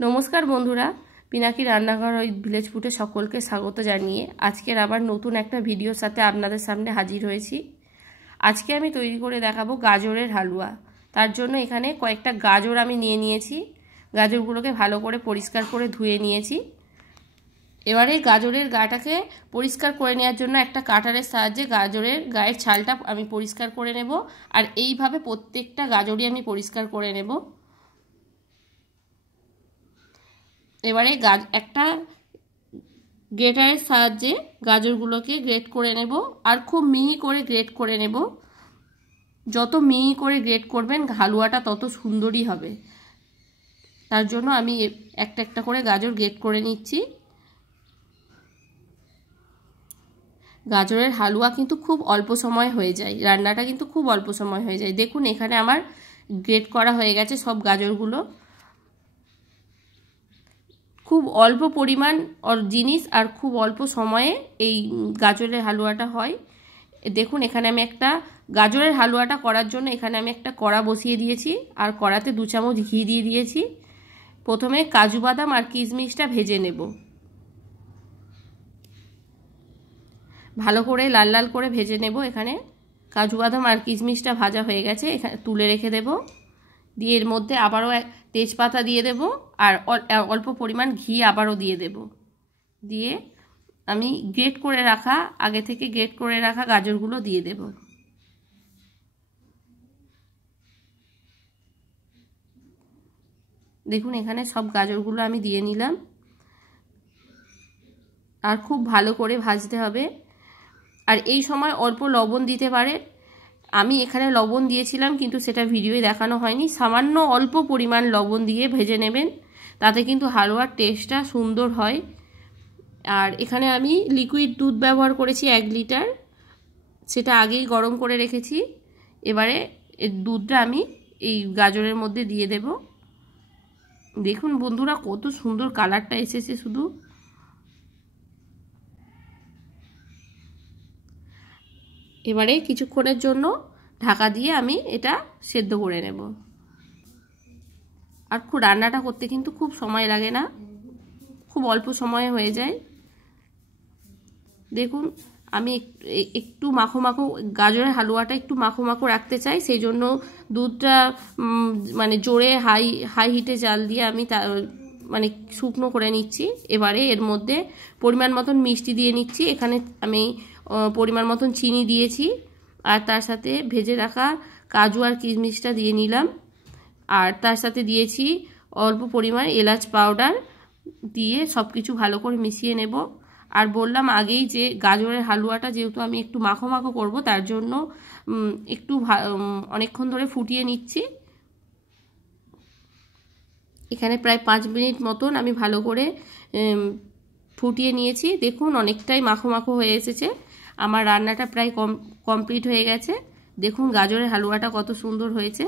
नमस्कार बंधुरा पिनाकी रान्नाघर और ভিলেজ ফুডে সকলকে স্বাগত জানিয়ে আজকের আবার নতুন একটা ভিডিওর সাথে আপনাদের সামনে হাজির হয়েছি। আজকে আমি তৈরি করে দেখাবো গাজরের হালুয়া। তার জন্য এখানে কয়েকটা গাজর আমি নিয়ে নিয়েছি। গাজরগুলোকে ভালো করে পরিষ্কার করে ধুয়ে নিয়েছি। এবারে গাজরের গাটাকে পরিষ্কার করে নেওয়ার জন্য একটা কাটারের সাহায্যে গাজরের গায়ের ছালটা আমি পরিষ্কার করে নেব। আর এইভাবে প্রত্যেকটা গাজরই আমি পরিষ্কার করে নেব। এবারে একটা গ্রেটারের সাহায্যে গাজরগুলোকে গ্রেট করে নেব আর খুব মিহি করে গ্রেট করে নেব। যত মিহি করে গ্রেট করবেন হালুয়াটা তত সুন্দরই হবে। তার জন্য আমি একটা একটা করে গাজর গ্রেট করে নিচ্ছি। গাজরের হালুয়া কিন্তু খুব অল্প সময় হয়ে যায়, রান্নাটা কিন্তু খুব অল্প সময় হয়ে যায়। দেখুন এখানে আমার গ্রেট করা হয়ে গেছে সব গাজরগুলো। খুব অল্প পরিমাণ জিনিস আর খুব অল্প সময়ে এই গাজরের হালুয়াটা হয়। দেখুন এখানে আমি একটা গাজরের হালুয়াটা করার জন্য এখানে আমি একটা কড়া বসিয়ে দিয়েছি আর কড়াতে 2 চামচ ঘি দিয়ে দিয়েছি। প্রথমে কাজু বাদাম আর কিশমিশটা ভেজে নেব। ভালো করে লাল লাল করে ভেজে নেব। এখানে কাজু বাদাম আর কিশমিশটা ভাজা হয়ে গেছে, এখানে তুলে রেখে দেব। দিয়ে এর মধ্যে আবারও তেজপাতা দিয়ে দেব আর অল্প পরিমাণ ঘি আবারও দিয়ে দেব। দিয়ে আমি গ্রেট করে রাখা আগে থেকে গ্রেট করে রাখা গাজরগুলো দিয়ে দেব। দেখুন এখানে সব গাজরগুলো আমি দিয়ে নিলাম। আর খুব ভালো করে ভাজতে হবে। আর এই সময় অল্প লবণ দিতে পারে। আমি এখানে লবণ দিয়েছিলাম কিন্তু সেটা ভিডিওয়ে দেখানো হয়নি। সামান্য অল্প পরিমাণ লবণ দিয়ে ভেজে নেবেন, তাতে কিন্তু হালুয়ার টেস্টটা সুন্দর হয়। আর এখানে আমি লিকুইড দুধ ব্যবহার করেছি 1 লিটার, সেটা আগেই গরম করে রেখেছি। এবারে দুধটা আমি এই গাজরের মধ্যে দিয়ে দেব। দেখুন বন্ধুরা কত সুন্দর কালারটা এসেছে শুধু। এবারে কিছুক্ষণের জন্য ঢাকা দিয়ে আমি এটা সেদ্ধ করে নেব। আর খুব রান্নাটা করতে কিন্তু খুব সময় লাগে না, খুব অল্প সময়ে হয়ে যায়। দেখুন আমি একটু মাখো মাখো গাজরের হালুয়াটা একটু মাখো মাখো রাখতে চাই, সেই জন্য দুধটা মানে জোরে হাই হিটে জাল দিয়ে আমি মানে শুকনো করে নিচ্ছি। এবারে এর মধ্যে পরিমাণ মতন মিষ্টি দিয়ে নিচ্ছি। এখানে আমি পরিমাণ মতন চিনি দিয়েছি আর তার সাথে ভেজে রাখা কাজু আর কিশমিশটা দিয়ে নিলাম। আর তার সাথে দিয়েছি অল্প পরিমাণ এলাচ পাউডার দিয়ে সব কিছু ভালো করে মিশিয়ে নেব। আর বললাম আগেই যে গাজরের হালুয়াটা যেহেতু আমি একটু মাখো মাখো করব, তার জন্য একটু অনেকক্ষণ ধরে ফুটিয়ে নিচ্ছি। এখানে প্রায় 5 মিনিট মতন আমি ভালো করে ফুটিয়ে নিয়েছি। দেখুন অনেকটাই মাখো মাখো হয়ে এসেছে। আমার রান্নাটা প্রায় কমপ্লিট হয়ে গেছে। দেখুন গাজরের হালুয়াটা কত সুন্দর হয়েছে।